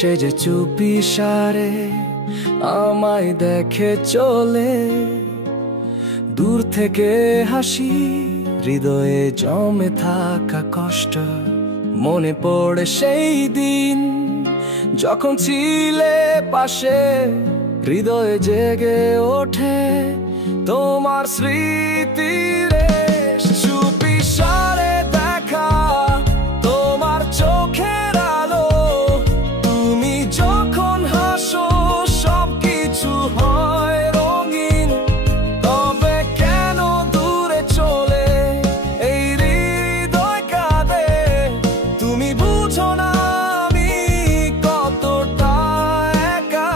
সে যে চুপি সারে আমায় দেখে চলে, দূর থেকে হাসি, হৃদয়ে জমে থাকা কষ্ট। মনে পড়ে সেই দিন যখন ছিলে পাশে, হৃদয়ে জেগে ওঠে তোমার স্মৃতির চুপি সারে দেখা, তোমার চোখের আলো। তুমি যখন হাসো সবকিছু হয় রঙিন, তবে কেন দূরে চলে এই হৃদয় কাঁদে? তুমি বুঝো না আমি কতটা একা।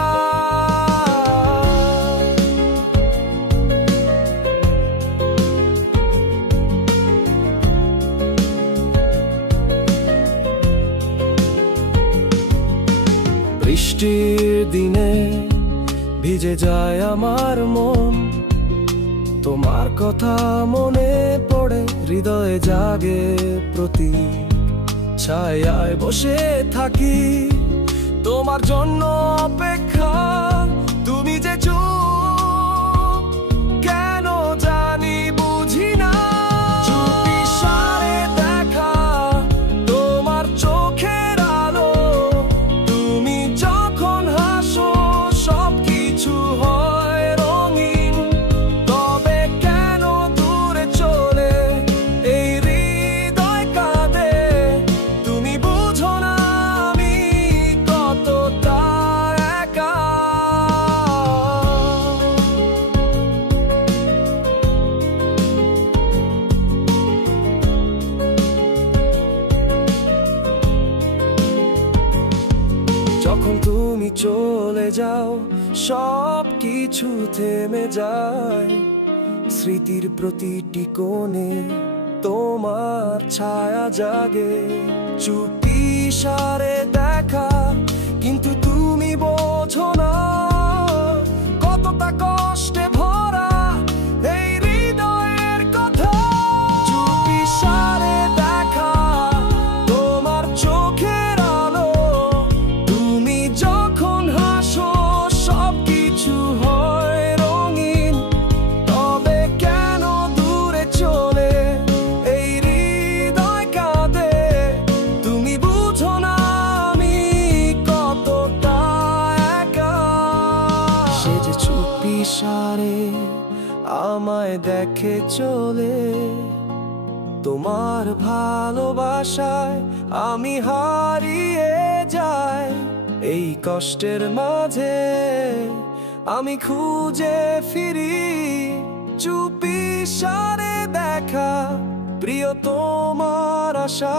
বৃষ্টির দিনে ভিজে যায় আমার মন, তোমার কথা মনে পড়ে, হৃদয়ে জাগে প্রতি ছায়ায় বসে থাকি তোমার জন্য অপেক্ষা। তুমি যে চুপ কেন জানি বুঝি না। চুপি সারে দেখা, তোমার চোখের আলো। তুমি যখন হাসো সবকিছু হয় রঙিন, তবে কেন দূরে চলে এই হৃদয় কাঁদে? তুমি বুঝো না আমি কতটা একা। যখন তুমি চলে যাও সব কিছু থেমে যায়, স্মৃতির প্রতিটি কোণে তোমার ছায়া জাগে। চুপি সারে দেখা, কিন্তু তুমি বোঝো না কতটা কষ্টে ভরা এই হৃদয়ের কথা। চুপি সারে দেখা, তোমার চোখের আলো। তুমি যখন হাসো সবকিছু হয় রঙিন, তবে কেন দূরে চলে এই হৃদয় কাঁদে? তুমি বুঝো না আমি কতটা একা। সে যে চুপি সারে আমায় দেখে চলে, তোমার ভালোবাসায় আমি হারিয়ে যাই। এই কষ্টের মাঝে আমি খুঁজে ফিরি চুপি সারে দেখা, প্রিয় তোমার আশা।